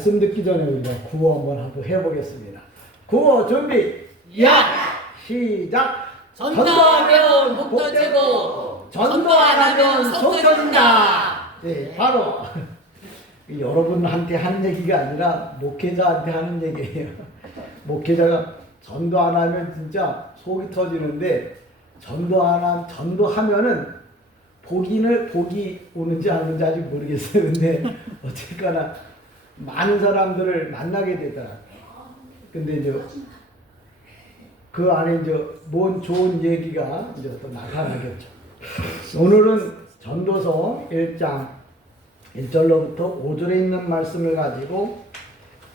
말씀 듣기 전에 우리가 구호 한번 하고 해보겠습니다. 구호 준비. 야! 시작. 전도하면 복 터지고 전도 안 하면 속 터진다. 네, 바로 여러분한테 하는 얘기가 아니라 목회자한테 하는 얘기예요. 목회자가 전도 안 하면 진짜 속이 터지는데 전도하면은 복이 오는지 안 오는지 아직 모르겠어요. 근데 어쨌거나 많은 사람들을 만나게 되더라고요. 근데 이제 그 안에 이제 뭔 좋은 얘기가 이제 또 나타나겠죠. 오늘은 전도서 1장 1절로부터 5절에 있는 말씀을 가지고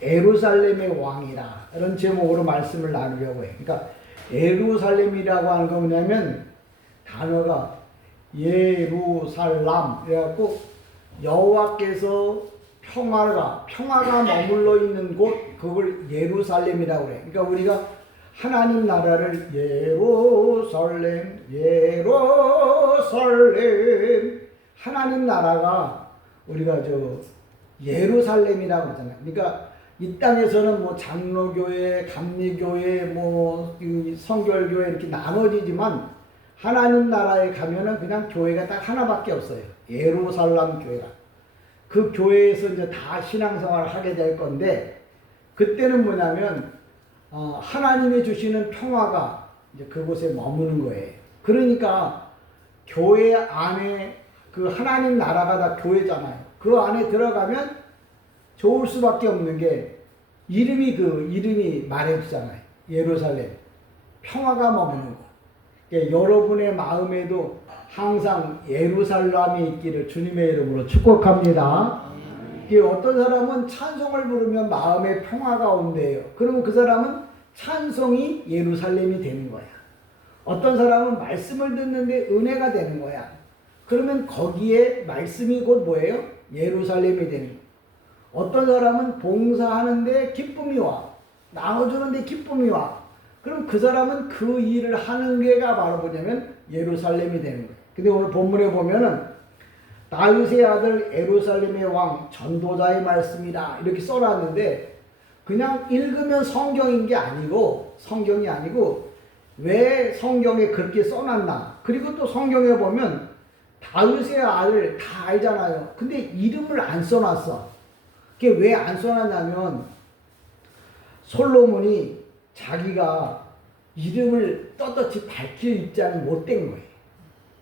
예루살렘의 왕이라 이런 제목으로 말씀을 나누려고 해요. 그러니까 예루살렘이라고 하는 건 뭐냐면 단어가 예루살람 그래갖고 여호와께서 평화가 머물러 있는 곳 그걸 예루살렘이라고 그래. 그러니까 우리가 하나님 나라를 예루살렘 하나님 나라가 우리가 예루살렘이라고 하잖아요. 그러니까 이 땅에서는 뭐 장로교회, 감리교회, 뭐 성결교회 이렇게 나눠지지만 하나님 나라에 가면은 그냥 교회가 딱 하나밖에 없어요. 예루살렘 교회가. 그 교회에서 이제 다 신앙생활을 하게 될 건데 그때는 뭐냐면 하나님이 주시는 평화가 이제 그곳에 머무는 거예요. 그러니까 교회 안에 그 하나님 나라가 다 교회잖아요. 그 안에 들어가면 좋을 수밖에 없는 게 이름이 말해주잖아요. 예루살렘. 평화가 머무는 곳. 그러니까 여러분의 마음에도 항상 예루살렘이 있기를 주님의 이름으로 축복합니다. 어떤 사람은 찬송을 부르면 마음에 평화가 온대요. 그러면 그 사람은 찬송이 예루살렘이 되는 거야. 어떤 사람은 말씀을 듣는데 은혜가 되는 거야. 그러면 거기에 말씀이 곧 뭐예요? 예루살렘이 되는 거야. 어떤 사람은 봉사하는데 기쁨이 와. 나눠주는데 기쁨이 와. 그럼 그 사람은 그 일을 하는 게가 바로 뭐냐면 예루살렘이 되는 거예요. 근데 오늘 본문에 보면은 다윗의 아들 예루살렘의 왕 전도자의 말씀이다 이렇게 써놨는데 그냥 읽으면 성경이 아니고 왜 성경에 그렇게 써놨나. 그리고 또 성경에 보면 다윗의 아들 다 알잖아요. 근데 이름을 안 써놨어. 그게 왜 안 써놨냐면 솔로몬이 자기가 이름을 떳떳이 밝힐 입장이 못된 거예요.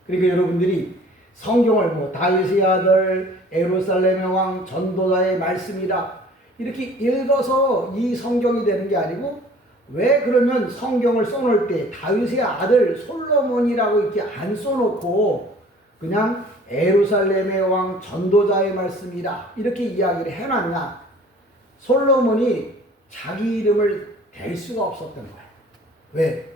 그러니까 여러분들이 성경을 다윗의 아들 예루살렘의 왕 전도자의 말씀이다 이렇게 읽어서 이 성경이 되는 게 아니고 왜 그러면 성경을 써놓을 때 다윗의 아들 솔로몬이라고 이렇게 안 써놓고 그냥 예루살렘의 왕 전도자의 말씀이다 이렇게 이야기를 해놨냐. 솔로몬이 자기 이름을 댈 수가 없었던 거예요. 왜?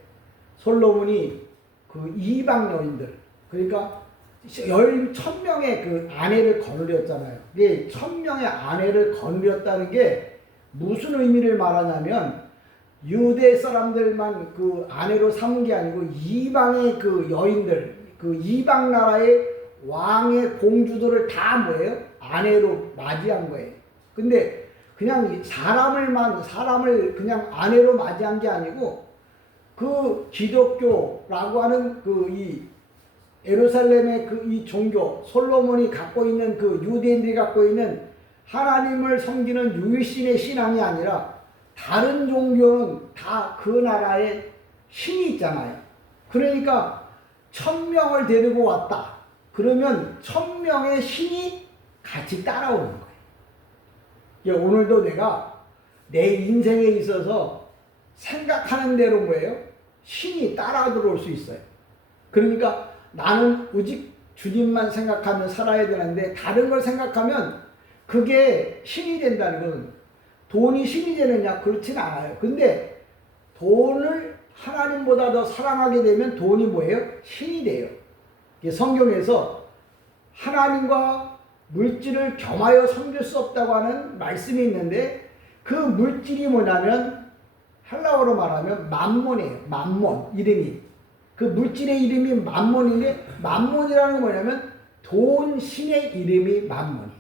솔로몬이 그 이방 여인들 그러니까 1000명의 그 아내를 거느렸잖아요. 이게 1000명의 아내를 거느렸다는 게 무슨 의미를 말하냐면 유대 사람들만 그 아내로 삼은 게 아니고 이방의 그 여인들, 그 이방 나라의 왕의 공주들을 다 뭐예요? 아내로 맞이한 거예요. 근데 그냥 사람을 그냥 아내로 맞이한 게 아니고 그 기독교라고 하는 이 예루살렘의 이 종교, 솔로몬이 갖고 있는 그 유대인들이 갖고 있는 하나님을 섬기는 유일신의 신앙이 아니라 다른 종교는 다 그 나라에 신이 있잖아요. 그러니까 1000명을 데리고 왔다. 그러면 1000명의 신이 같이 따라오는 거예요. 오늘도 내가 내 인생에 있어서 생각하는 대로 뭐예요? 신이 따라 들어올 수 있어요. 그러니까 나는 오직 주님만 생각하며 살아야 되는데 다른 걸 생각하면 그게 신이 된다는 건 돈이 신이 되느냐? 그렇진 않아요. 근데 돈을 하나님보다 더 사랑하게 되면 돈이 뭐예요? 신이 돼요. 성경에서 하나님과 물질을 겸하여 섬길 수 없다고 하는 말씀이 있는데 그 물질이 뭐냐면 헬라어로 말하면 맘몬이에요. 맘몬 이름이. 그 물질의 이름이 맘몬인데 맘몬이라는 건 뭐냐면 돈 신의 이름이 맘몬이야.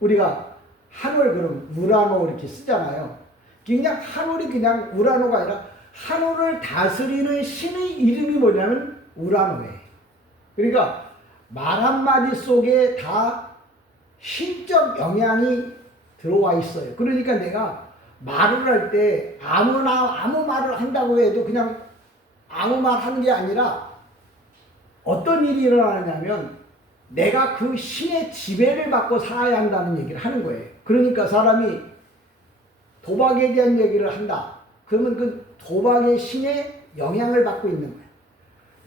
우리가 한올 그럼 우라노 이렇게 쓰잖아요. 그냥 한올이 그냥 우라노가 아니라 한올을 다스리는 신의 이름이 뭐냐면 우라노예요. 그러니까 말 한마디 속에 다 신적 영향이 들어와 있어요. 그러니까 내가 말을 할 때 아무 말을 한다고 해도 그냥 아무 말 하는 게 아니라 어떤 일이 일어나냐면 내가 그 신의 지배를 받고 살아야 한다는 얘기를 하는 거예요. 그러니까 사람이 도박에 대한 얘기를 한다. 그러면 그 도박의 신의 영향을 받고 있는 거예요.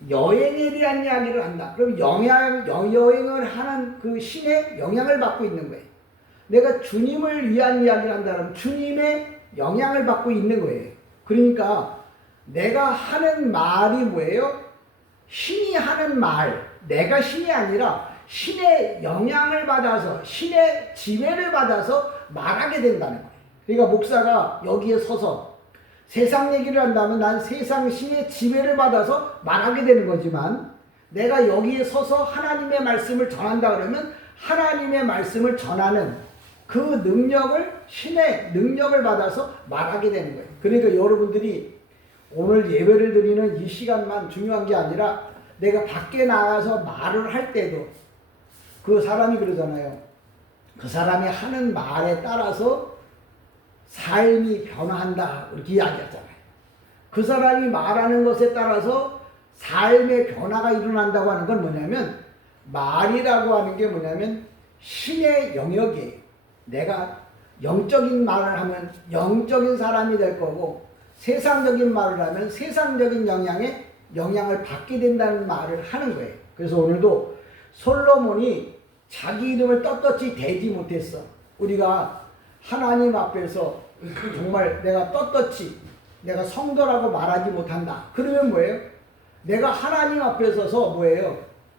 여행에 대한 이야기를 한다. 그럼 여행을 하는 그 신의 영향을 받고 있는 거예요. 내가 주님을 위한 이야기를 한다면 주님의 영향을 받고 있는 거예요. 그러니까 내가 하는 말이 뭐예요? 신이 하는 말, 내가 신이 아니라 신의 영향을 받아서 신의 지배를 받아서 말하게 된다는 거예요. 그러니까 목사가 여기에 서서 세상 얘기를 한다면 난 세상 신의 지배를 받아서 말하게 되는 거지만 내가 여기에 서서 하나님의 말씀을 전한다 그러면 하나님의 말씀을 전하는 그 능력을 신의 능력을 받아서 말하게 되는 거예요. 그러니까 여러분들이 오늘 예배를 드리는 이 시간만 중요한 게 아니라 내가 밖에 나가서 말을 할 때도 그 사람이 그러잖아요. 그 사람이 하는 말에 따라서 삶이 변화한다 이렇게 이야기하잖아요. 그 사람이 말하는 것에 따라서 삶의 변화가 일어난다고 하는 건 뭐냐면 말이라고 하는 게 뭐냐면 신의 영역이에요. 내가 영적인 말을 하면 영적인 사람이 될 거고 세상적인 말을 하면 세상적인 영향을 받게 된다는 말을 하는 거예요. 그래서 오늘도 솔로몬이 자기 이름을 떳떳이 대지 못했어. 우리가 하나님 앞에서 정말 내가 떳떳이 내가 성도라고 말하지 못한다. 그러면 뭐예요? 내가 하나님 앞에 서서 뭐예요?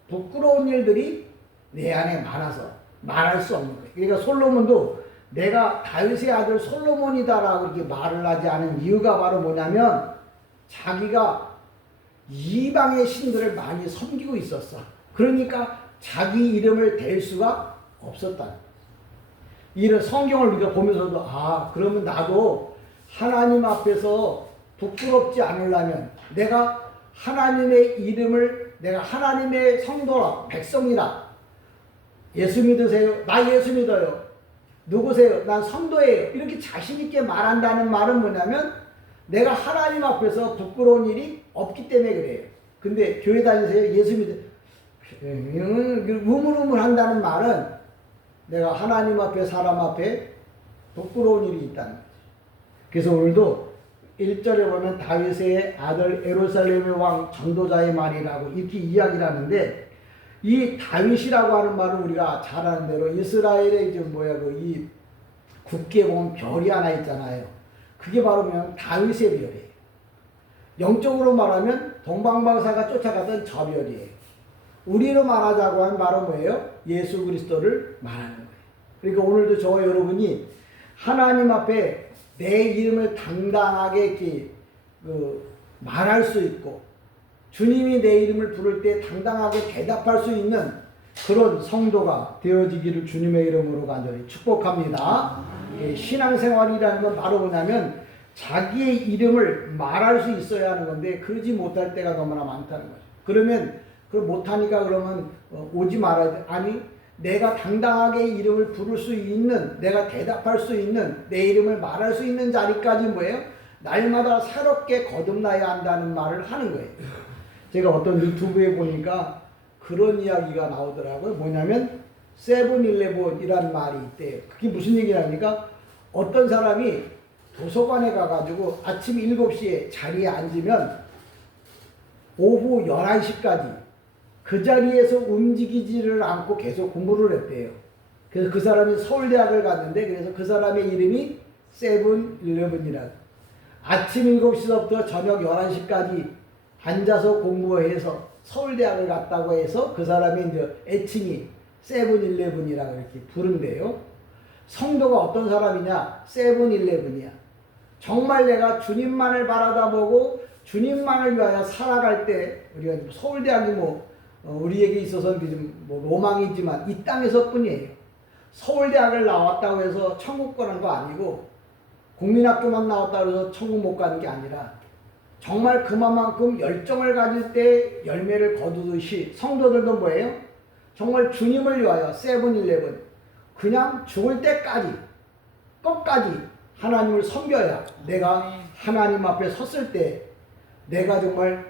부끄러운 일들이 내 안에 많아서 말할 수 없는 거예요. 그러니까 솔로몬도 내가 다윗의 아들 솔로몬이다라고 이렇게 말을 하지 않은 이유가 바로 뭐냐면 자기가 이방의 신들을 많이 섬기고 있었어. 그러니까 자기 이름을 댈 수가 없었다. 이런 성경을 우리가 보면서도 그러면 나도 하나님 앞에서 부끄럽지 않으려면 내가 하나님의 이름을 내가 하나님의 성도라 백성이라 예수 믿으세요? 나 예수 믿어요. 누구세요? 난 성도예요. 이렇게 자신 있게 말한다는 말은 뭐냐면 내가 하나님 앞에서 부끄러운 일이 없기 때문에 그래요. 근데 교회 다니세요? 예수 믿어요. 우물우물 한다는 말은 내가 하나님 앞에 사람 앞에 부끄러운 일이 있다는 거죠. 그래서 오늘도 1절에 보면 다윗의 아들 예루살렘의 왕 전도자의 말이라고 이렇게 이야기를 하는데 이 다윗이라고 하는 말은 우리가 잘 아는 대로 이스라엘의 이 국기에 보면 별이 하나 있잖아요. 그게 바로 그냥 다윗의 별이에요. 영적으로 말하면 동방방사가 쫓아가던 저 별이에요. 우리로 말하자고 하면 바로 뭐예요? 예수 그리스도를 말하는 거예요. 그러니까 오늘도 저와 여러분이 하나님 앞에 내 이름을 당당하게 이렇게 말할 수 있고 주님이 내 이름을 부를 때 당당하게 대답할 수 있는 그런 성도가 되어지기를 주님의 이름으로 간절히 축복합니다. 신앙생활이라는 건 바로 뭐냐면 자기의 이름을 말할 수 있어야 하는 건데 그러지 못할 때가 너무나 많다는 거죠. 그러면 그걸 못하니까 그러면 오지 말아야 돼. 아니 내가 당당하게 이름을 부를 수 있는 내가 대답할 수 있는 내 이름을 말할 수 있는 자리까지 뭐예요? 날마다 새롭게 거듭나야 한다는 말을 하는 거예요. 제가 어떤 유튜브에 보니까 그런 이야기가 나오더라고요. 뭐냐면 세븐일레븐이라는 말이 있대요. 그게 무슨 얘기냐니까 어떤 사람이 도서관에 가가지고 아침 7시에 자리에 앉으면 오후 11시까지 그 자리에서 움직이지를 않고 계속 공부를 했대요. 그래서 그 사람이 서울대학을 갔는데 그래서 그 사람의 이름이 세븐일레븐이라. 아침 7시부터 저녁 11시까지 앉아서 공부해서 서울대학을 갔다고 해서 그 사람의 이제 애칭이 세븐일레븐이라고 이렇게 부른대요. 성도가 어떤 사람이냐? 세븐일레븐이야. 정말 내가 주님만을 바라다보고 주님만을 위하여 살아갈 때 우리가 서울대학이 우리에게 있어서는 좀 로망이지만 이 땅에서뿐이에요. 서울대학을 나왔다고 해서 천국 가는 거 아니고 국민학교만 나왔다고 해서 천국 못 가는 게 아니라 정말 그만큼 열정을 가질 때 열매를 거두듯이 성도들도 뭐예요? 정말 주님을 위하여 세븐일레븐 그냥 죽을 때까지 끝까지 하나님을 섬겨야 내가 하나님 앞에 섰을 때 내가 정말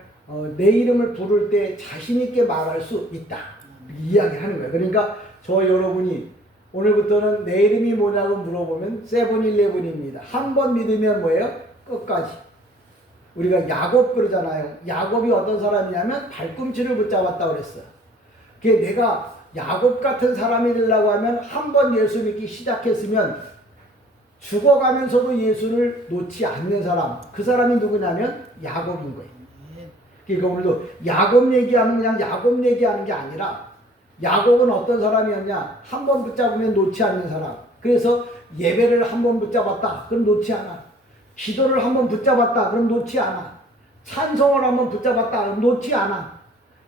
내 이름을 부를 때 자신 있게 말할 수 있다 이야기하는 거예요. 그러니까 저 여러분이 오늘부터는 내 이름이 뭐냐고 물어보면 세븐일레븐입니다. 한 번 믿으면 뭐예요? 끝까지. 우리가 야곱 그러잖아요. 야곱이 어떤 사람이냐면 발꿈치를 붙잡았다고 그랬어요. 그게 내가 야곱 같은 사람이 되려고 하면 한 번 예수 믿기 시작했으면 죽어가면서도 예수를 놓지 않는 사람, 그 사람이 누구냐면 야곱인 거예요. 그러니까 오늘도 야곱 얘기하면 그냥 야곱 얘기하는 게 아니라 야곱은 어떤 사람이었냐? 한 번 붙잡으면 놓지 않는 사람. 그래서 예배를 한 번 붙잡았다. 그럼 놓지 않아. 기도를 한 번 붙잡았다. 그럼 놓지 않아. 찬송을 한 번 붙잡았다. 그럼 놓지 않아.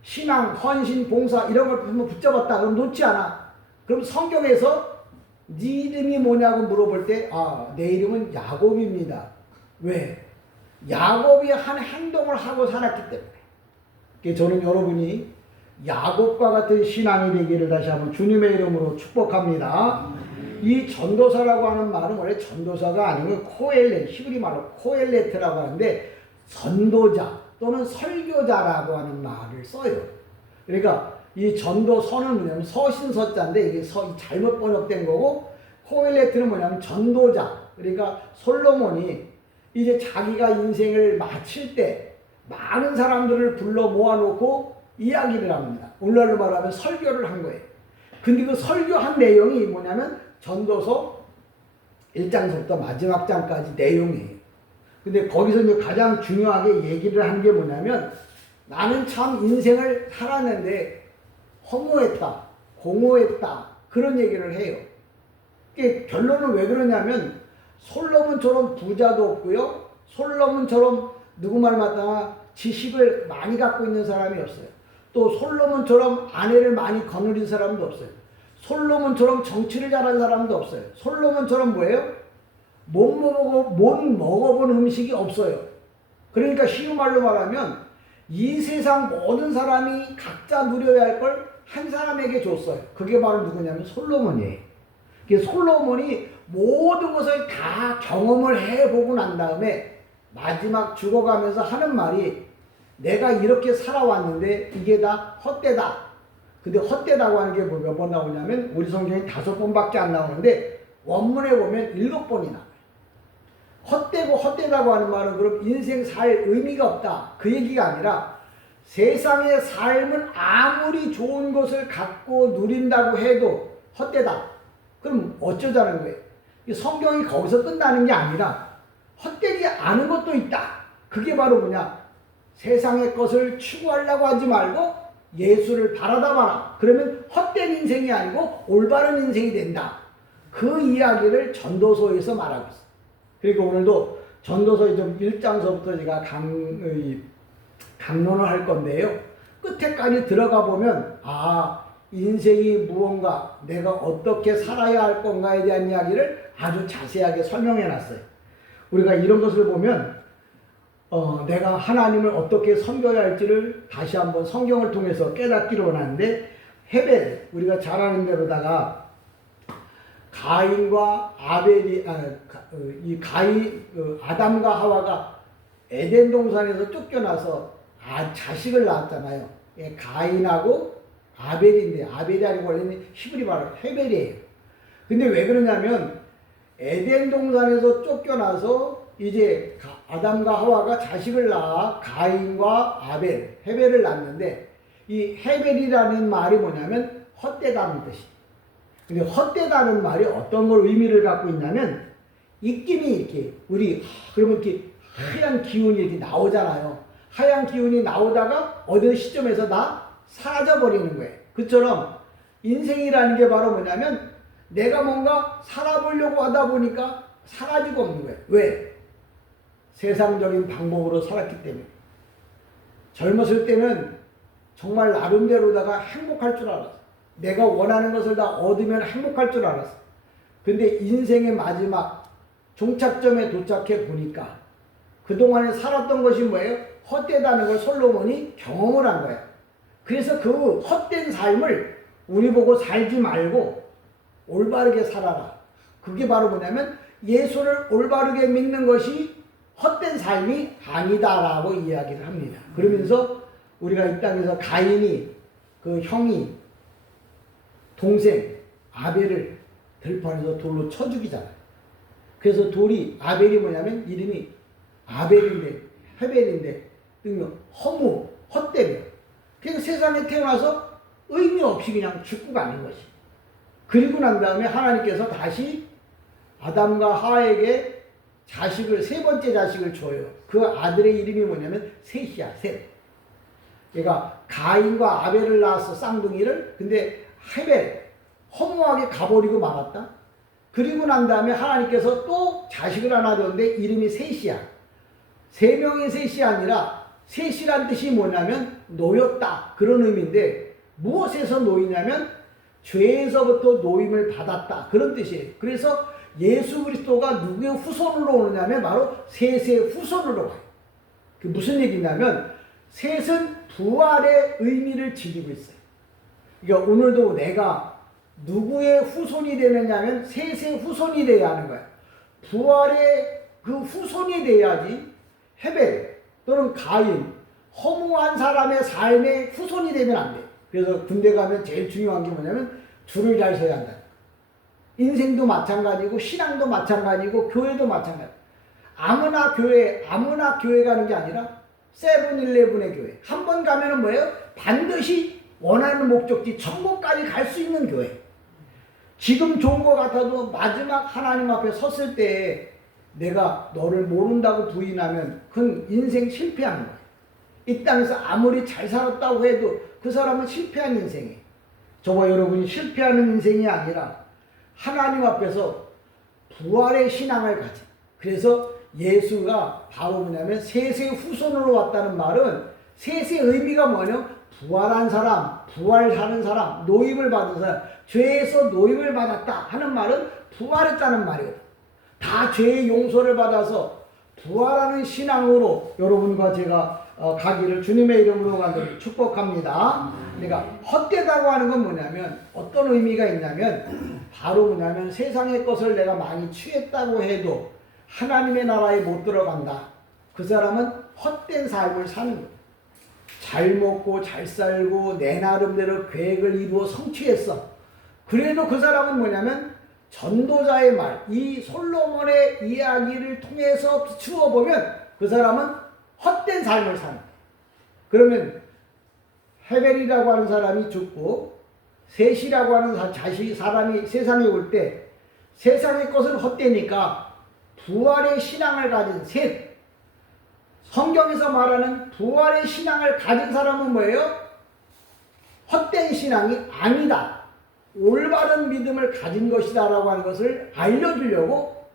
신앙, 헌신, 봉사 이런 걸 한번 붙잡았다. 그럼 놓지 않아. 그럼 성경에서 네 이름이 뭐냐고 물어볼 때 내 이름은 야곱입니다. 왜? 야곱이 한 행동을 하고 살았기 때문에. 저는 여러분이 야곱과 같은 신앙이 되기를 다시 한번 주님의 이름으로 축복합니다. 이 전도사라고 하는 말은 원래 전도사가 아니면 코엘렛, 히브리 말로 코엘레트라고 하는데 전도자 또는 설교자라고 하는 말을 써요. 그러니까 이 전도서는 뭐냐면 서신서자인데 이게 잘못 번역된 거고 코엘레트는 뭐냐면 전도자. 그러니까 솔로몬이 이제 자기가 인생을 마칠 때 많은 사람들을 불러 모아놓고 이야기를 합니다. 오늘날로 말하면 설교를 한 거예요. 근데 그 설교한 내용이 뭐냐면 전도서 1장서부터 마지막 장까지 내용이에요. 근데 거기서 이제 가장 중요하게 얘기를 한 게 뭐냐면 나는 참 인생을 살았는데 허무했다, 공허했다 그런 얘기를 해요. 결론은 왜 그러냐면 솔로몬처럼 부자도 없고요. 솔로몬처럼 누구 말 맞다가 지식을 많이 갖고 있는 사람이 없어요. 또 솔로몬처럼 아내를 많이 거느린 사람도 없어요. 솔로몬처럼 정치를 잘한 사람도 없어요. 솔로몬처럼 뭐예요? 못 먹어본 음식이 없어요. 그러니까 쉬운 말로 말하면 이 세상 모든 사람이 각자 누려야 할 걸 한 사람에게 줬어요. 그게 바로 누구냐면 솔로몬이에요. 솔로몬이 모든 것을 다 경험을 해보고 난 다음에 마지막 죽어가면서 하는 말이 내가 이렇게 살아왔는데 이게 다 헛되다. 근데 헛되다고 하는 게 몇 번 나오냐면 우리 성경에 5번밖에 안 나오는데 원문에 보면 7번이 나와요. 헛되고 헛되다고 하는 말은 그럼 인생 살 의미가 없다. 그 얘기가 아니라 세상의 삶은 아무리 좋은 것을 갖고 누린다고 해도 헛되다. 그럼 어쩌자는 거예요? 성경이 거기서 끝나는 게 아니라 헛되지 않은 것도 있다. 그게 바로 뭐냐? 세상의 것을 추구하려고 하지 말고 예수를 바라다 봐라. 그러면 헛된 인생이 아니고 올바른 인생이 된다. 그 이야기를 전도서에서 말하고 있어요. 그리고 오늘도 전도서 1장서부터 제가 강론을 할 건데요. 끝에까지 들어가 보면 인생이 무언가 내가 어떻게 살아야 할 건가에 대한 이야기를 아주 자세하게 설명해 놨어요. 우리가 이런 것을 보면 내가 하나님을 어떻게 섬겨야 할지를 다시 한번 성경을 통해서 깨닫기를 원하는데 헤벨 우리가 잘 아는 대로다가 가인과 아벨이 아담과 하와가 에덴 동산에서 쫓겨나서 자식을 낳았잖아요. 가인하고 아벨인데 아벨이 아니고 원래는 히브리 말로 헤벨이에요. 근데 왜 그러냐면 에덴 동산에서 쫓겨나서 이제 아담과 하와가 자식을 낳아 가인과 아벨, 헤벨을 낳는데 이 헤벨이라는 말이 뭐냐면 헛되다는 뜻이에요. 근데 헛되다는 말이 어떤 걸 의미를 갖고 있냐면 입김이 이렇게 그러면 이렇게 하얀 기운이 이렇게 나오잖아요. 하얀 기운이 나오다가 어느 시점에서 다 사라져버리는 거예요. 그처럼 인생이라는 게 바로 뭐냐면 내가 뭔가 살아보려고 하다 보니까 사라지고 없는 거예요. 왜? 세상적인 방법으로 살았기 때문에. 젊었을 때는 정말 나름대로다가 행복할 줄 알았어요. 내가 원하는 것을 다 얻으면 행복할 줄 알았어. 근데 인생의 마지막 종착점에 도착해 보니까 그동안에 살았던 것이 뭐예요? 헛되다는 걸 솔로몬이 경험을 한 거예요. 그래서 그 헛된 삶을 우리 보고 살지 말고 올바르게 살아라. 그게 바로 뭐냐면 예수를 올바르게 믿는 것이 헛된 삶이 아니다라고 이야기를 합니다. 그러면서 우리가 이 땅에서 가인이 그 형이 동생 아벨을 들판에서 돌로 쳐 죽이잖아요. 그래서 돌이 아벨이 뭐냐면 이름이 아벨인데 헤벨인데 허무 헛되며 그래서 세상에 태어나서 의미 없이 그냥 죽고 가는 것이. 그리고 난 다음에 하나님께서 다시 아담과 하와에게 자식을 세 번째 자식을 줘요. 그 아들의 이름이 뭐냐면 셋이야. 셋. 그러니까 가인과 아벨을 낳았어, 쌍둥이를. 근데 헤벨 허무하게 가버리고 말았다. 그리고 난 다음에 하나님께서 또 자식을 하나 줬는데 이름이 셋이야. 세 명의 셋이 아니라 셋이란 뜻이 뭐냐면 놓였다 그런 의미인데 무엇에서 놓이냐면 죄에서부터 놓임을 받았다 그런 뜻이에요. 그래서 예수 그리스도가 누구의 후손으로 오느냐면 바로 셋의 후손으로 와요. 그 무슨 얘기냐면 셋은 부활의 의미를 지니고 있어요. 그러니까 오늘도 내가 누구의 후손이 되느냐면 셋의 후손이 돼야 하는 거야. 부활의 그 후손이 돼야지 헤벨 또는 가인 허무한 사람의 삶의 후손이 되면 안 돼. 그래서 군대 가면 제일 중요한 게 뭐냐면 줄을 잘 서야 한다. 인생도 마찬가지고 신앙도 마찬가지고 교회도 마찬가지. 아무나 교회 가는 게 아니라 세븐일레븐의 교회. 한 번 가면은 뭐예요? 반드시 원하는 목적지 천국까지 갈 수 있는 교회. 지금 좋은 것 같아도 마지막 하나님 앞에 섰을 때 내가 너를 모른다고 부인하면 그건 인생 실패하는 거예요. 이 땅에서 아무리 잘 살았다고 해도 그 사람은 실패한 인생이에요. 저와 여러분이 실패하는 인생이 아니라 하나님 앞에서 부활의 신앙을 가진. 그래서 예수가 바로 뭐냐면 셋의 후손으로 왔다는 말은 셋의 의미가 뭐냐면 부활한 사람, 부활하는 사람, 노임을 받은 사람, 죄에서 노임을 받았다 하는 말은 부활했다는 말이거든. 다 죄의 용서를 받아서 부활하는 신앙으로 여러분과 제가 가기를 주님의 이름으로 간절히 축복합니다. 그러니까 헛되다고 하는 건 뭐냐면 어떤 의미가 있냐면 바로 뭐냐면 세상의 것을 내가 많이 취했다고 해도 하나님의 나라에 못 들어간다. 그 사람은 헛된 삶을 사는 거예요. 잘 먹고 잘 살고 내 나름대로 계획을 이루어 성취했어. 그래도 그 사람은 뭐냐면 전도자의 말, 이 솔로몬의 이야기를 통해서 비추어 보면 그 사람은 헛된 삶을 사는 거예요. 그러면 헤벨이라고 하는 사람이 죽고 셋이라고 하는 사람이 세상에 올 때 세상의 것은 헛되니까 부활의 신앙을 가진 셋. 성경에서 말하는 부활의 신앙을 가진 사람은 뭐예요? 헛된 신앙이 아니다. 올바른 믿음을 가진 것이다 라고 하는 것을 알려주려고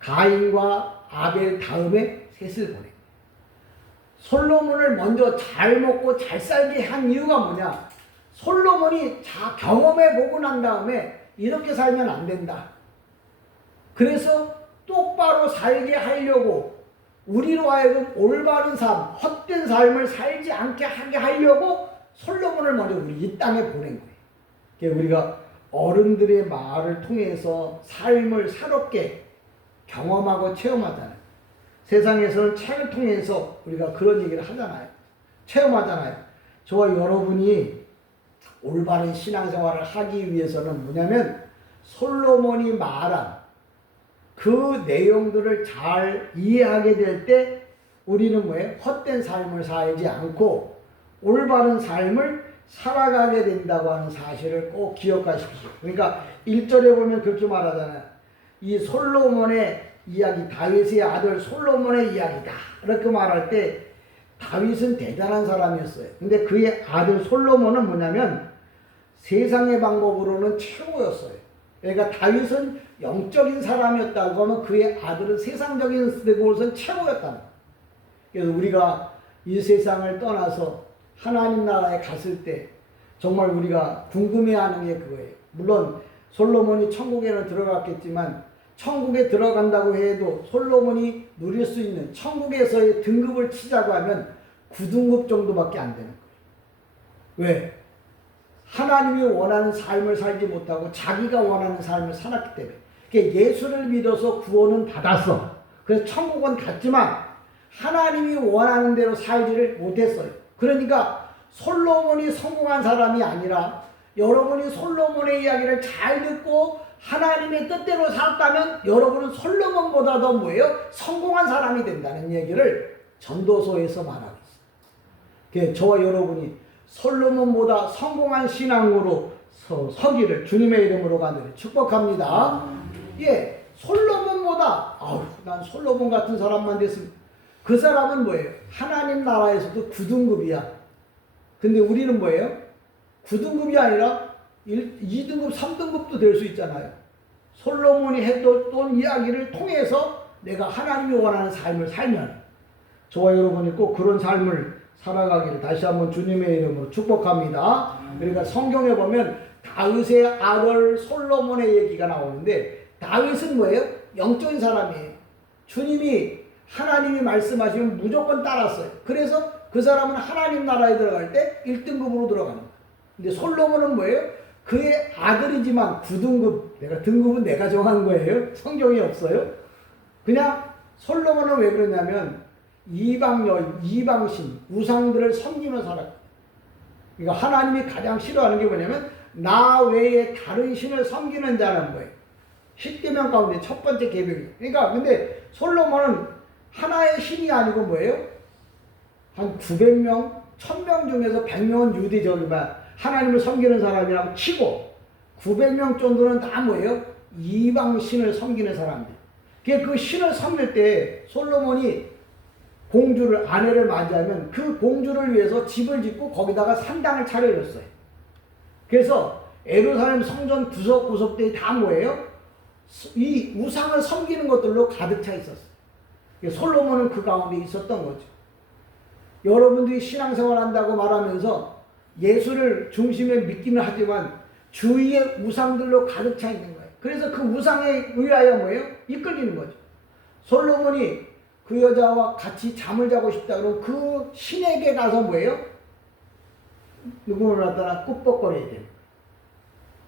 가인과 아벨 다음에 셋을 보내요. 솔로몬을 먼저 잘 먹고 잘 살게 한 이유가 뭐냐? 솔로몬이 경험해 보고 난 다음에 이렇게 살면 안 된다. 그래서 똑바로 살게 하려고 우리로 하여금 올바른 삶, 헛된 삶을 살지 않게 하게 하려고 솔로몬을 먼저 우리 이 땅에 보낸 거예요. 우리가 어른들의 말을 통해서 삶을 새롭게 경험하고 체험하잖아요. 세상에서는 책을 통해서 우리가 그런 얘기를 하잖아요. 체험하잖아요. 저와 여러분이 올바른 신앙생활을 하기 위해서는 뭐냐면 솔로몬이 말한 그 내용들을 잘 이해하게 될 때 우리는 뭐예요? 헛된 삶을 살지 않고 올바른 삶을 살아가게 된다고 하는 사실을 꼭 기억하십시오. 그러니까 1절에 보면 그렇게 말하잖아요. 이 솔로몬의 이야기, 다윗의 아들 솔로몬의 이야기다. 이렇게 말할 때 다윗은 대단한 사람이었어요. 근데 그의 아들 솔로몬은 뭐냐면 세상의 방법으로는 최고였어요. 그러니까 다윗은 영적인 사람이었다고 하면 그의 아들은 세상적인 데고서는 최고였다는 거예요. 그래서 우리가 이 세상을 떠나서 하나님 나라에 갔을 때 정말 우리가 궁금해하는 게 그거예요. 물론 솔로몬이 천국에는 들어갔겠지만 천국에 들어간다고 해도 솔로몬이 누릴 수 있는 천국에서의 등급을 치자고 하면 9등급 정도밖에 안 되는 거예요. 왜? 하나님이 원하는 삶을 살지 못하고 자기가 원하는 삶을 살았기 때문에. 그러니까 예수를 믿어서 구원은 받았어. 그래서 천국은 갔지만 하나님이 원하는 대로 살지를 못했어요. 그러니까 솔로몬이 성공한 사람이 아니라 여러분이 솔로몬의 이야기를 잘 듣고 하나님의 뜻대로 살았다면 여러분은 솔로몬보다 더 뭐예요? 성공한 사람이 된다는 얘기를 전도서에서 말하고 있어요. 그러니까 저와 여러분이 솔로몬보다 성공한 신앙으로 서기를 주님의 이름으로 간절히 축복합니다. 예, 솔로몬보다 난 솔로몬 같은 사람만 됐으면 그 사람은 뭐예요? 하나님 나라에서도 9등급이야. 근데 우리는 뭐예요? 9등급이 아니라 2등급, 3등급도 될 수 있잖아요. 솔로몬이 했던 이야기를 통해서 내가 하나님이 원하는 삶을 살면 저와 여러분이 꼭 그런 삶을 살아가기를 다시 한번 주님의 이름으로 축복합니다. 그러니까 성경에 보면 다윗의 아들 솔로몬의 얘기가 나오는데 다윗은 뭐예요? 영적인 사람이에요. 주님이 하나님이 말씀하시면 무조건 따랐어요. 그래서 그 사람은 하나님 나라에 들어갈 때 1등급으로 들어가는 거예요. 근데 솔로몬은 뭐예요? 그의 아들이지만 9등급, 등급은 내가 정한 거예요. 성경이 없어요. 그냥 솔로몬은 왜 그러냐면 이방여, 이방신, 우상들을 섬기며 살았어요. 그러니까 하나님이 가장 싫어하는 게 뭐냐면 나 외에 다른 신을 섬기는 자라는 거예요. 10계명 가운데 첫 번째 계명이에요. 그러니까 근데 솔로몬은 하나의 신이 아니고 뭐예요? 한 900명, 1000명 중에서 100명은 유대적이면 하나님을 섬기는 사람이라고 치고 900명 정도는 다 뭐예요? 이방 신을 섬기는 사람들. 그 신을 섬길 때 솔로몬이 공주를, 아내를 맞이하면 그 공주를 위해서 집을 짓고 거기다가 산당을 차려줬어요. 그래서 예루살렘 성전 구석구석들이 다 뭐예요? 이 우상을 섬기는 것들로 가득 차 있었어요. 솔로몬은 그 가운데 있었던 거죠. 여러분들이 신앙생활 한다고 말하면서 예수를 중심에 믿기는 하지만 주위에 우상들로 가득 차 있는 거예요. 그래서 그 우상에 의하여 뭐예요? 이끌리는 거죠. 솔로몬이 그 여자와 같이 잠을 자고 싶다 그러면 그 신에게 가서 뭐예요? 누구를 갖다가 꿉벅거려야 돼요.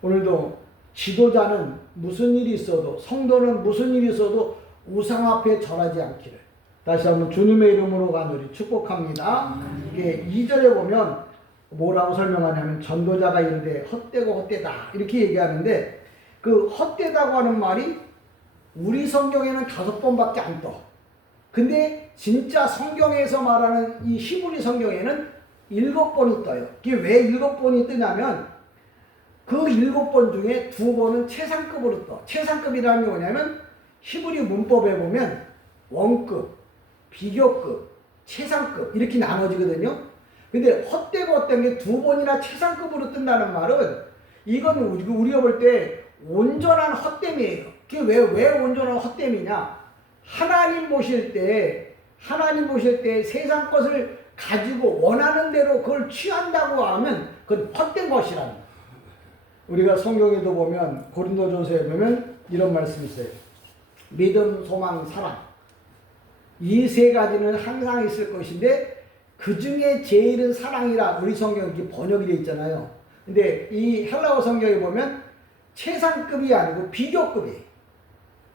오늘도 지도자는 무슨 일이 있어도, 성도는 무슨 일이 있어도 우상 앞에 절하지 않기를 다시 한번 주님의 이름으로 간절히 축복합니다. 이게 2절에 보면 뭐라고 설명하냐면 전도자가 이르되 헛되고 헛되다 이렇게 얘기하는데 그 헛되다고 하는 말이 우리 성경에는 5번밖에 안 떠. 근데 진짜 성경에서 말하는 이 히브리 성경에는 7번이 떠요. 이게 왜 7번이 뜨냐면 그 7번 중에 2번은 최상급으로 떠. 최상급이라는 게 뭐냐면 히브리 문법에 보면 원급, 비교급, 최상급 이렇게 나눠지거든요. 근데 헛되고 헛된 게 2번이나 최상급으로 뜬다는 말은 이건 우리가 볼 때 온전한 헛됨이에요. 그게 왜 온전한 헛됨이냐? 하나님 보실 때 세상 것을 가지고 원하는 대로 그걸 취한다고 하면 그건 헛된 것이라는 거예요. 우리가 성경에도 보면 고린도전서에 보면 이런 말씀이 있어요. 믿음, 소망, 사랑. 이 3가지는 항상 있을 것인데 그 중에 제일은 사랑이라 우리 성경에 이렇게 번역이 되어 있잖아요. 근데 이 헬라어 성경에 보면 최상급이 아니고 비교급이에요.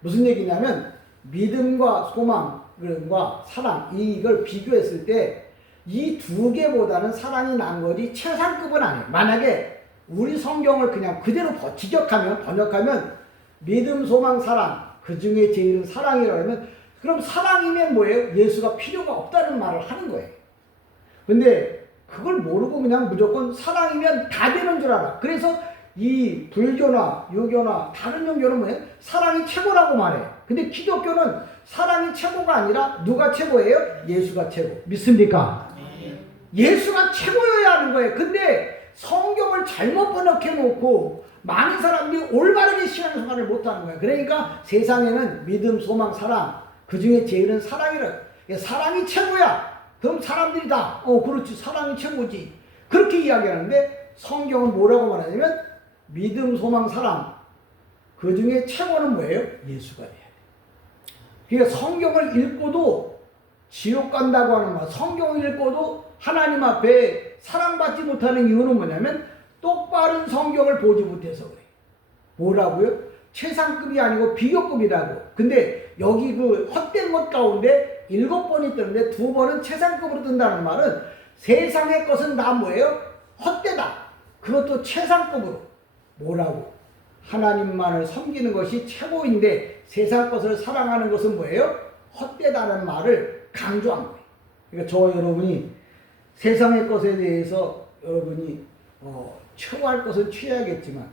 무슨 얘기냐면 믿음과 소망과 사랑 이걸 비교했을 때 이 2개보다는 사랑이 난 거지 최상급은 아니에요. 만약에 우리 성경을 그냥 그대로 번역하면 믿음, 소망, 사랑 그 중에 제일은 사랑이라고 하면 그럼 사랑이면 뭐예요? 예수가 필요가 없다는 말을 하는 거예요. 근데 그걸 모르고 그냥 무조건 사랑이면 다 되는 줄 알아. 그래서 이 불교나 유교나 다른 종교는 뭐예요? 사랑이 최고라고 말해요. 근데 기독교는 사랑이 최고가 아니라 누가 최고예요? 예수가 최고. 믿습니까? 예수가 최고여야 하는 거예요. 근데 성경을 잘못 번역해 놓고 많은 사람들이 올바르게 신앙생활을 못하는 거예요. 그러니까 세상에는 믿음, 소망, 사랑 그 중에 제일은 사랑이라. 사랑이 최고야. 그럼 사람들이 다 그렇지 사랑이 최고지 그렇게 이야기하는데 성경은 뭐라고 말하냐면 믿음, 소망, 사랑 그 중에 최고는 뭐예요? 예수가 돼야 돼. 그러니까 성경을 읽고도 지옥 간다고 하는 말, 성경을 읽고도 하나님 앞에 사랑받지 못하는 이유는 뭐냐면 똑바른 성경을 보지 못해서 그래. 뭐라고요? 최상급이 아니고 비교급이라고. 근데 여기 그 헛된 것 가운데 7번이 뜨는데 2번은 최상급으로 뜬다는 말은 세상의 것은 다 뭐예요? 헛되다. 그것도 최상급으로. 뭐라고? 하나님만을 섬기는 것이 최고인데 세상 것을 사랑하는 것은 뭐예요? 헛되다는 말을 강조한 거예요. 그러니까 저와 여러분이 세상의 것에 대해서 여러분이 최고할 것은 취해야겠지만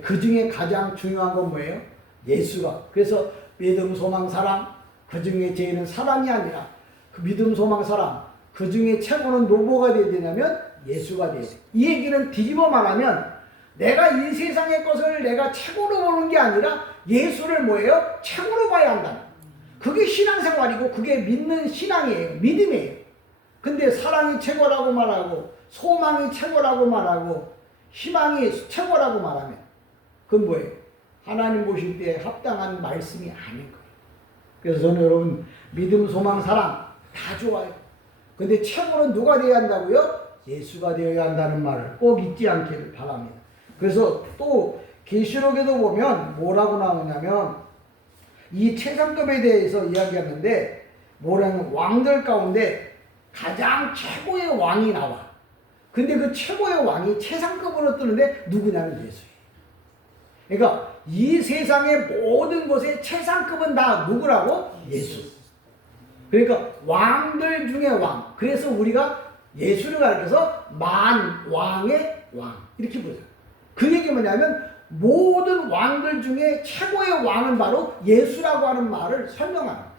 그 중에 가장 중요한 건 뭐예요? 예수가. 그래서 믿음, 소망, 사랑 그 중에 제일은 사랑이 아니라 그 믿음, 소망, 사랑 그 중에 최고는 뭐가 돼야 되냐면 예수가 돼야 돼. 이 얘기는 뒤집어 말하면 내가 이 세상의 것을 내가 최고로 보는 게 아니라 예수를 뭐예요? 최고로 봐야 한다. 그게 신앙생활이고 그게 믿는 신앙이에요. 믿음이에요. 근데 사랑이 최고라고 말하고 소망이 최고라고 말하고 희망이 최고라고 말하면 그건 뭐예요? 하나님 보실 때 합당한 말씀이 아닌 거예요. 그래서 저는 여러분 믿음, 소망, 사랑 다 좋아요. 근데 최고는 누가 되어야 한다고요? 예수가 되어야 한다는 말을 꼭 잊지 않기를 바랍니다. 그래서 또 계시록에도 보면 뭐라고 나오냐면 이 최상급에 대해서 이야기하는데 뭐라는 왕들 가운데 가장 최고의 왕이 나와. 근데 그 최고의 왕이 최상급으로 뜨는데 누구냐면 예수예요. 그러니까 이 세상의 모든 것의 최상급은 다 누구라고? 예수. 그러니까 왕들 중에 왕. 그래서 우리가 예수를 가리켜서 만왕의 왕 이렇게 부르죠. 그 얘기 뭐냐면 모든 왕들 중에 최고의 왕은 바로 예수라고 하는 말을 설명합니다.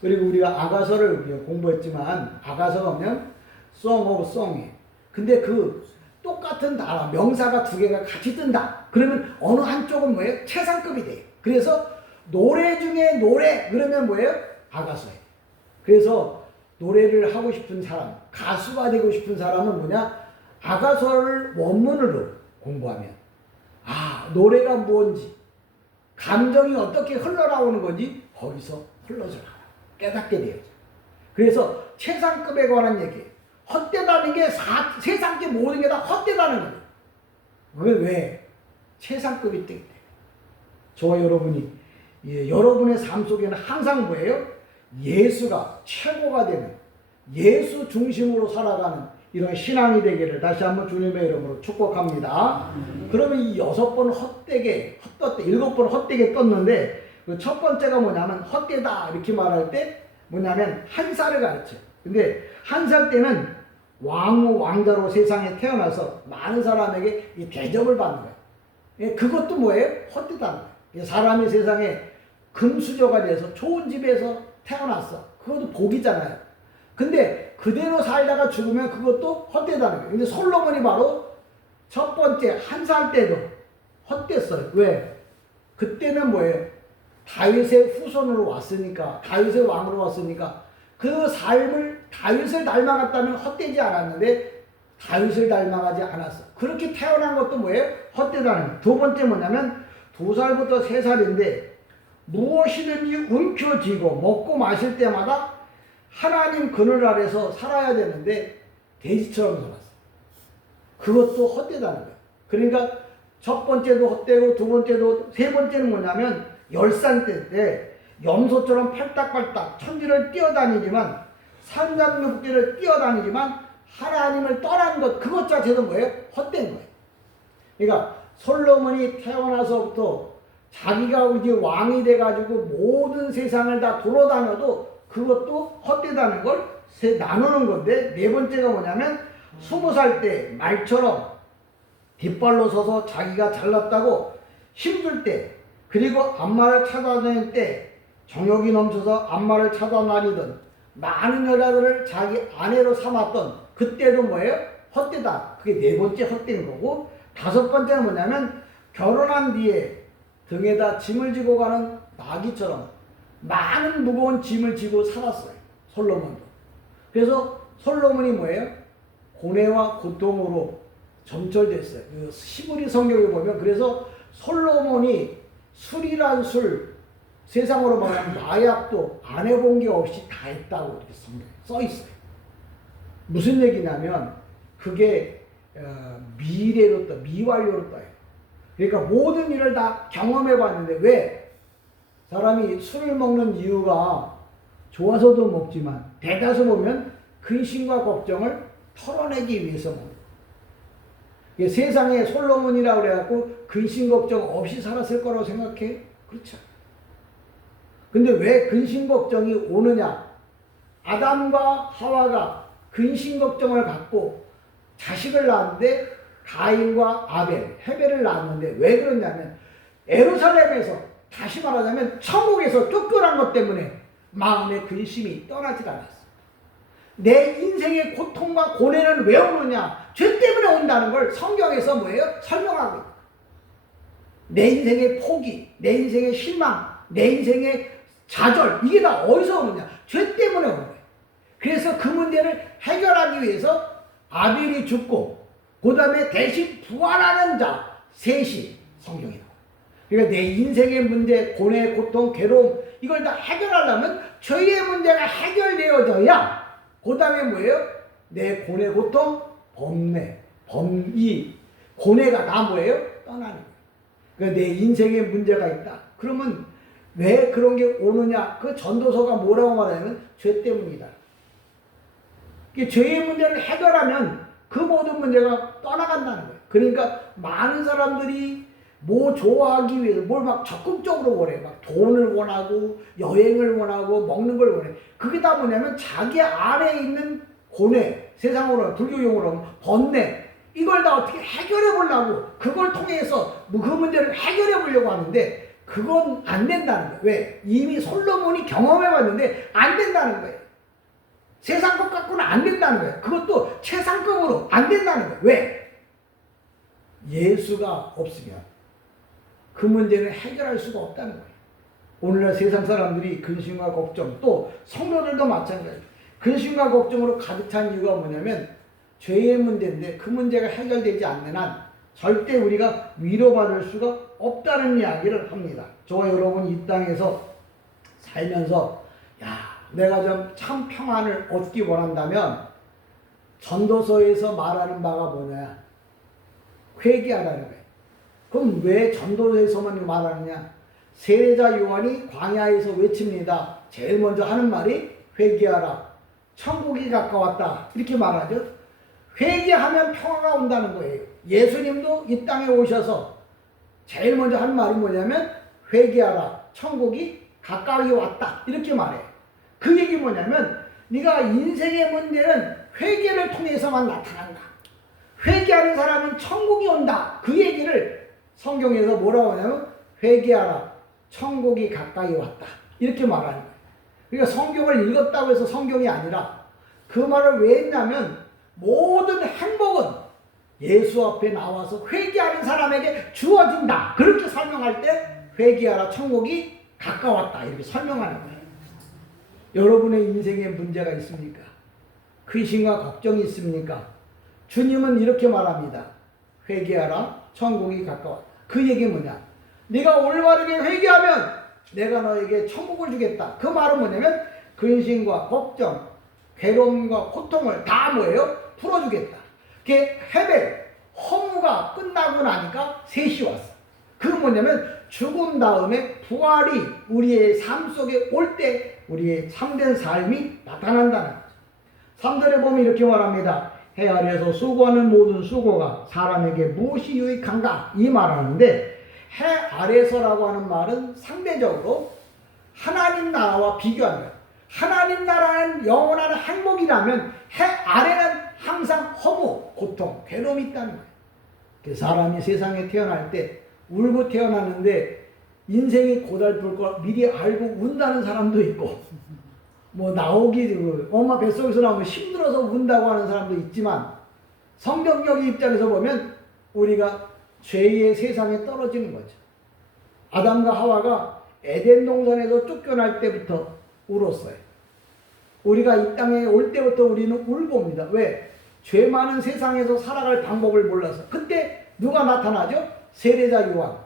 그리고 우리가 아가서를 공부했지만 아가서가 보면 Song of Song이에요. 근데 그 똑같은 단어 명사가 2개가 같이 뜬다. 그러면 어느 한쪽은 뭐예요? 최상급이 돼요. 그래서 노래 중에 노래 그러면 뭐예요? 아가서예요. 그래서 노래를 하고 싶은 사람, 가수가 되고 싶은 사람은 뭐냐? 아가서를 원문으로 공부하면 노래가 뭔지 감정이 어떻게 흘러나오는 건지 거기서 흘러서 나와요. 깨닫게 돼요. 그래서 최상급에 관한 얘기예요. 헛되다는 게 세상의 모든 게 다 헛되다는 거예요. 그게 왜? 최상급이 뜨기 때문에. 저와 여러분이 여러분의 삶 속에는 항상 뭐예요? 예수가 최고가 되는 예수 중심으로 살아가는 이런 신앙이 되기를 다시 한번 주님의 이름으로 축복합니다. 그러면 이 6번 헛되게, 7번 헛되게 떴는데 그 첫 번째가 뭐냐면 헛되다 이렇게 말할 때 뭐냐면 한 살을 가르쳐요. 근데 한 살 때는 왕자로 세상에 태어나서 많은 사람에게 이 대접을 받는 거예요. 그것도 뭐예요? 헛되다는 거예요. 사람이 세상에 금수저가 돼서 좋은 집에서 태어났어. 그것도 복이잖아요. 근데 그대로 살다가 죽으면 그것도 헛되다는 거예요. 근데 솔로몬이 바로 첫 번째 한 살 때도 헛됐어요. 왜? 그때는 뭐예요? 다윗의 후손으로 왔으니까, 다윗의 왕으로 왔으니까 그 삶을 다윗을 닮아갔다면 헛되지 않았는데 다윗을 닮아가지 않았어. 그렇게 태어난 것도 뭐예요? 헛되다는 거예요. 두 번째 뭐냐면 2살부터 3살인데 무엇이든지 움켜쥐고 먹고 마실 때마다 하나님 그늘 아래서 살아야 되는데 돼지처럼 살았어. 그것도 헛되다는 거예요. 그러니까 첫 번째도 헛되고 두 번째도 세 번째는 뭐냐면 10살 때 염소처럼 팔딱팔딱 천지를 뛰어다니지만 산장육지를 뛰어다니지만 하나님을 떠난 것 그것 자체도 뭐예요? 헛된 거예요. 그러니까 솔로몬이 태어나서부터 자기가 이제 왕이 돼가지고 모든 세상을 다 돌아다녀도 그것도 헛되다는 걸 나누는 건데 네 번째가 뭐냐면 20살 때 말처럼 뒷발로 서서 자기가 잘났다고 힘들 때 그리고 안마를 찾아다닐 때 정욕이 넘쳐서 안마를 찾아다니던 많은 여자들을 자기 아내로 삼았던 그때도 뭐예요? 헛되다. 그게 네 번째 헛된 거고 다섯 번째는 뭐냐면 결혼한 뒤에 등에다 짐을 지고 가는 나귀처럼 많은 무거운 짐을 지고 살았어요. 솔로몬도. 그래서 솔로몬이 뭐예요? 고뇌와 고통으로 점철됐어요. 그 시브리 성경에 보면 그래서 솔로몬이 술이란 술, 세상으로 말하면 마약도 안 해본 게 없이 다 했다고 이렇게 성경에 써 있어요. 무슨 얘기냐면 그게 미래로 떠, 미완료로 떠요. 그러니까 모든 일을 다 경험해 봤는데 왜? 사람이 술을 먹는 이유가 좋아서도 먹지만 대다수 보면 근심과 걱정을 털어내기 위해서 먹는 거예요. 세상에 솔로몬이라고 그래갖고 근심 걱정 없이 살았을 거라고 생각해? 그렇죠. 근데 왜 근심 걱정이 오느냐? 아담과 하와가 근심 걱정을 갖고 자식을 낳았는데 가인과 아벨, 헤벨을 낳았는데 왜 그러냐면 예루살렘에서 다시 말하자면 천국에서 쫓겨난 것 때문에 마음의 근심이 떠나질 않았어. 내 인생의 고통과 고뇌는 왜 오느냐? 죄 때문에 온다는 걸 성경에서 뭐예요? 설명하고 있다. 내 인생의 포기, 내 인생의 실망, 내 인생의 좌절, 이게 다 어디서 오느냐? 죄 때문에 오는 거예요. 그래서 그 문제를 해결하기 위해서 아벨이 죽고 그 다음에 대신 부활하는 자 셋이 성경에 나와요. 그러니까 내 인생의 문제, 고뇌, 고통, 괴로움 이걸 다 해결하려면 죄의 문제가 해결되어져야 그 다음에 뭐예요? 내 고뇌, 고통, 범이 고뇌가 다 뭐예요? 떠나는 거예요. 그러니까 내 인생에 문제가 있다. 그러면 왜 그런 게 오느냐? 그 전도서가 뭐라고 말하냐면 죄 때문이다. 죄의 문제를 해결하면 그 모든 문제가 떠나간다는 거예요. 그러니까 많은 사람들이 뭐 좋아하기 위해서 뭘 막 적극적으로 원해. 막 돈을 원하고 여행을 원하고 먹는 걸 원해. 그게 다 뭐냐면 자기 안에 있는 고뇌, 세상으로 불교용어로 하면 번뇌, 이걸 다 어떻게 해결해 보려고 그걸 통해서 그 문제를 해결해 보려고 하는데 그건 안 된다는 거예요. 왜? 이미 솔로몬이 경험해 봤는데 안 된다는 거예요. 세상 것 갖고는 안 된다는 거예요. 그것도 최상급으로 안 된다는 거예요. 왜? 예수가 없으면 그 문제는 해결할 수가 없다는 거예요. 오늘날 세상 사람들이 근심과 걱정, 또 성도들도 마찬가지예요. 근심과 걱정으로 가득 찬 이유가 뭐냐면 죄의 문제인데 그 문제가 해결되지 않는 한 절대 우리가 위로받을 수가 없다는 이야기를 합니다. 저와 여러분 이 땅에서 살면서 내가 좀 참 평안을 얻기 원한다면 전도서에서 말하는 바가 뭐냐? 회개하라는 거예요. 그럼 왜 전도서에서만 말하느냐? 세례자 요한이 광야에서 외칩니다. 제일 먼저 하는 말이 회개하라. 천국이 가까웠다. 이렇게 말하죠. 회개하면 평화가 온다는 거예요. 예수님도 이 땅에 오셔서 제일 먼저 한 말이 뭐냐면 회개하라. 천국이 가까이 왔다. 이렇게 말해요. 그 얘기 뭐냐면 네가 인생의 문제는 회개를 통해서만 나타난다. 회개하는 사람은 천국이 온다. 그 얘기를 성경에서 뭐라고 하냐면 회개하라. 천국이 가까이 왔다. 이렇게 말하는 거예요. 그러니까 성경을 읽었다고 해서 성경이 아니라 그 말을 왜 했냐면 모든 행복은 예수 앞에 나와서 회개하는 사람에게 주어진다. 그렇게 설명할 때 회개하라. 천국이 가까웠다. 이렇게 설명하는 거예요. 여러분의 인생에 문제가 있습니까? 근심과 걱정이 있습니까? 주님은 이렇게 말합니다. 회개하라. 천국이 가까웠다. 그 얘기 뭐냐? 네가 올바르게 회개하면 내가 너에게 천국을 주겠다. 그 말은 뭐냐면 근심과 걱정, 괴로움과 고통을 다 뭐예요? 풀어주겠다. 그게 헤벨, 허무가 끝나고 나니까 셋이 왔어. 그건 뭐냐면 죽은 다음에 부활이 우리의 삶 속에 올 때 우리의 참된 삶이 나타난다는 거죠. 3절에 보면 이렇게 말합니다. 해 아래에서 수고하는 모든 수고가 사람에게 무엇이 유익한가? 이 말하는데 해 아래서라고 하는 말은 상대적으로 하나님 나라와 비교하는 거예요. 하나님 나라는 영원한 행복이라면 해 아래는 항상 허무, 고통, 괴로움이 있다는 거예요. 사람이 세상에 태어날 때 울고 태어났는데 인생이 고달플 걸 미리 알고 운다는 사람도 있고 뭐 나오기 엄마 뱃속에서 나오면 힘들어서 운다고 하는 사람도 있지만 성경적 입장에서 보면 우리가 죄의 세상에 떨어지는 거죠. 아담과 하와가 에덴 동산에서 쫓겨날 때부터 울었어요. 우리가 이 땅에 올 때부터 우리는 울고 옵니다. 왜? 죄 많은 세상에서 살아갈 방법을 몰라서. 그때 누가 나타나죠? 세례자 요한.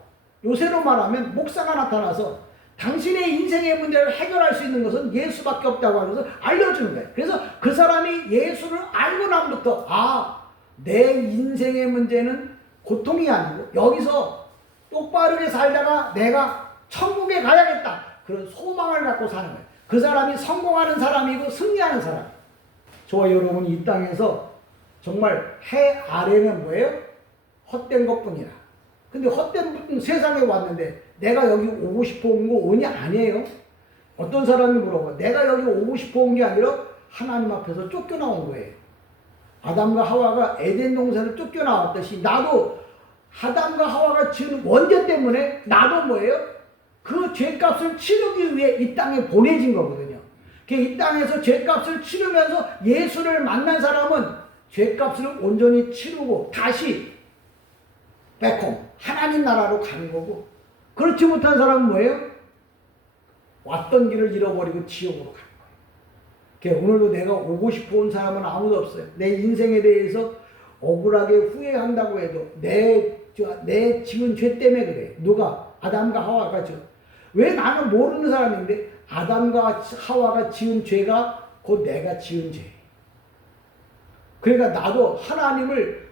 요새로 말하면 목사가 나타나서 당신의 인생의 문제를 해결할 수 있는 것은 예수밖에 없다고 하면서 알려주는 거예요. 그래서 그 사람이 예수를 알고 나부터 내 인생의 문제는 고통이 아니고 여기서 똑바르게 살다가 내가 천국에 가야겠다. 그런 소망을 갖고 사는 거예요. 그 사람이 성공하는 사람이고 승리하는 사람. 저와 여러분이 이 땅에서 정말 해 아래는 뭐예요? 헛된 것뿐이라. 근데 헛된 세상에 왔는데 내가 여기 오고 싶어 온 거 오냐? 아니에요. 어떤 사람이 물어봐. 내가 여기 오고 싶어 온 게 아니라 하나님 앞에서 쫓겨나온 거예요. 아담과 하와가 에덴 동산을 쫓겨나왔듯이 나도 아담과 하와가 지은 원죄 때문에 나도 뭐예요? 그 죄값을 치르기 위해 이 땅에 보내진 거거든요. 이 땅에서 죄값을 치르면서 예수를 만난 사람은 죄값을 온전히 치르고 다시 백홈 하나님 나라로 가는 거고, 그렇지 못한 사람은 뭐예요? 왔던 길을 잃어버리고 지옥으로 가는 거예요. 오늘도 내가 오고 싶어 온 사람은 아무도 없어요. 내 인생에 대해서 억울하게 후회한다고 해도 내 지은 죄 때문에 그래. 누가? 아담과 하와가 왜 나는 모르는 사람인데 아담과 하와가 지은 죄가 곧 내가 지은 죄. 그러니까 나도 하나님을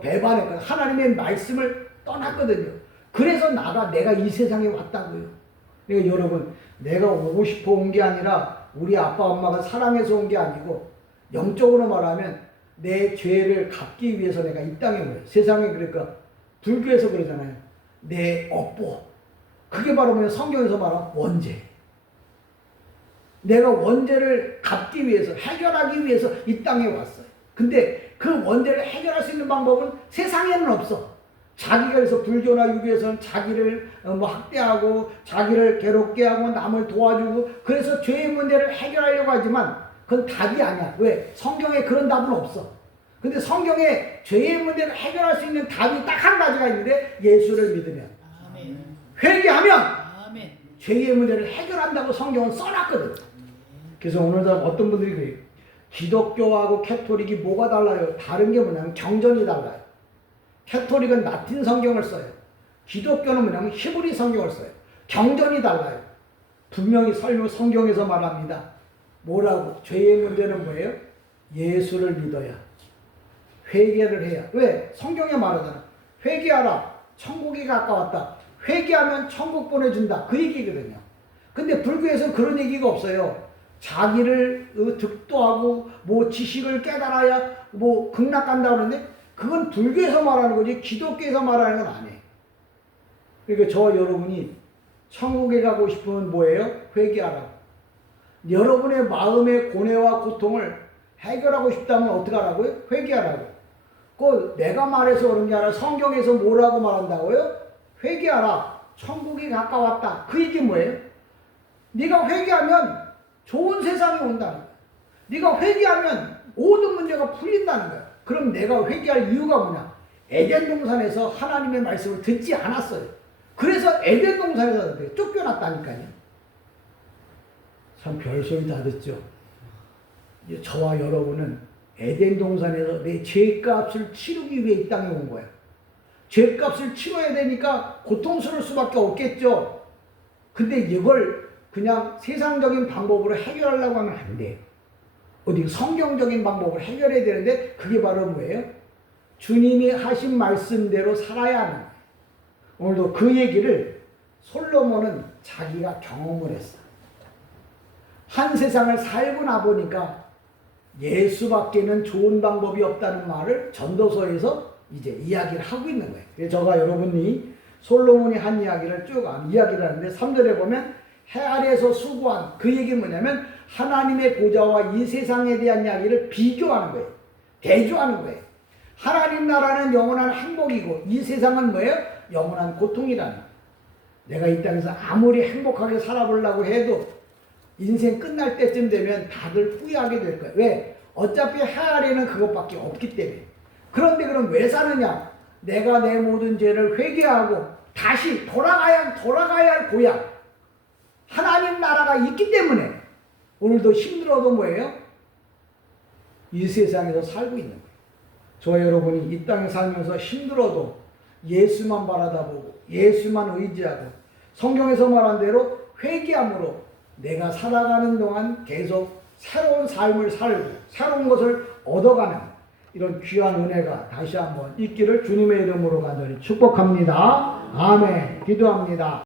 배반했거든요. 하나님의 말씀을 떠났거든요. 그래서 내가 이 세상에 왔다고요. 그러니까 여러분, 내가 오고 싶어 온 게 아니라 우리 아빠 엄마가 사랑해서 온 게 아니고 영적으로 말하면 내 죄를 갚기 위해서 내가 이 땅에 온 거예요. 세상에 그러니까 불교에서 그러잖아요. 내 업보. 그게 바로 뭐냐? 성경에서 말하는 원죄. 내가 원죄를 갚기 위해서, 해결하기 위해서 이 땅에 왔어요. 근데 그 원죄를 해결할 수 있는 방법은 세상에는 없어. 자기가 그래서 불교나 유교에서는 자기를 학대하고 자기를 괴롭게 하고 남을 도와주고 그래서 죄의 문제를 해결하려고 하지만 그건 답이 아니야. 왜? 성경에 그런 답은 없어. 근데 성경에 죄의 문제를 해결할 수 있는 답이 딱 한 가지가 있는데 예수를 믿으면, 아멘. 회개하면 아멘. 죄의 문제를 해결한다고 성경은 써놨거든. 그래서 오늘 어떤 분들이 그래요. 기독교하고 캐토릭이 뭐가 달라요? 다른 게 뭐냐면 경전이 달라요. 캐토릭은 라틴 성경을 써요. 기독교는 뭐냐면 히브리 성경을 써요. 경전이 달라요. 분명히 성경에서 말합니다. 뭐라고? 죄의 문제는 뭐예요? 예수를 믿어야. 회개를 해야. 왜? 성경에 말하잖아. 회개하라. 천국이 가까웠다. 회개하면 천국 보내준다. 그 얘기거든요. 근데 불교에서는 그런 얘기가 없어요. 자기를 득도하고 지식을 깨달아야 극락간다 그러는데 그건 불교에서 말하는 거지 기독교에서 말하는 건 아니에요. 그러니까 저와 여러분이 천국에 가고 싶으면 뭐예요? 회개하라. 여러분의 마음의 고뇌와 고통을 해결하고 싶다면 어떻게 하라고요? 회개하라고. 그 내가 말해서 그런 게 아니라 성경에서 뭐라고 말한다고요? 회개하라. 천국이 가까웠다. 그 얘기 뭐예요? 네가 회개하면 좋은 세상이 온다는 거야. 네가 회개하면 모든 문제가 풀린다는 거야. 그럼 내가 회개할 이유가 뭐냐? 에덴 동산에서 하나님의 말씀을 듣지 않았어요. 그래서 에덴 동산에서 쫓겨났다니까요. 참 별소리 다 듣죠. 저와 여러분은 에덴 동산에서 내 죄값을 치르기 위해 이 땅에 온 거야. 죄값을 치러야 되니까 고통스러울 수밖에 없겠죠. 근데 이걸 그냥 세상적인 방법으로 해결하려고 하면 안 돼요. 어디 성경적인 방법으로 해결해야 되는데 그게 바로 뭐예요? 주님이 하신 말씀대로 살아야 하는 거예요. 오늘도 그 얘기를 솔로몬은 자기가 경험을 했어. 한 세상을 살고 나보니까 예수밖에는 좋은 방법이 없다는 말을 전도서에서 이제 이야기를 하고 있는 거예요. 그래서 제가 여러분이 솔로몬이 한 이야기를 쭉 이야기를 하는데 3절에 보면 해 아래에서 수고한 그 얘기는 뭐냐면 하나님의 보좌와 이 세상에 대한 이야기를 비교하는 거예요. 대조하는 거예요. 하나님 나라는 영원한 행복이고 이 세상은 뭐예요? 영원한 고통이라는 거예요. 내가 이 땅에서 아무리 행복하게 살아보려고 해도 인생 끝날 때쯤 되면 다들 후회하게 될 거예요. 왜? 어차피 해 아래는 그것밖에 없기 때문에. 그런데 그럼 왜 사느냐? 내가 내 모든 죄를 회개하고 다시 돌아가야 할 고향 하나님 나라가 있기 때문에 오늘도 힘들어도 뭐예요? 이 세상에서 살고 있는 거예요. 저와 여러분이 이 땅에 살면서 힘들어도 예수만 바라다보고 예수만 의지하고 성경에서 말한 대로 회개함으로 내가 살아가는 동안 계속 새로운 삶을 살고 새로운 것을 얻어가는 이런 귀한 은혜가 다시 한번 있기를 주님의 이름으로 간절히 축복합니다. 아멘. 기도합니다.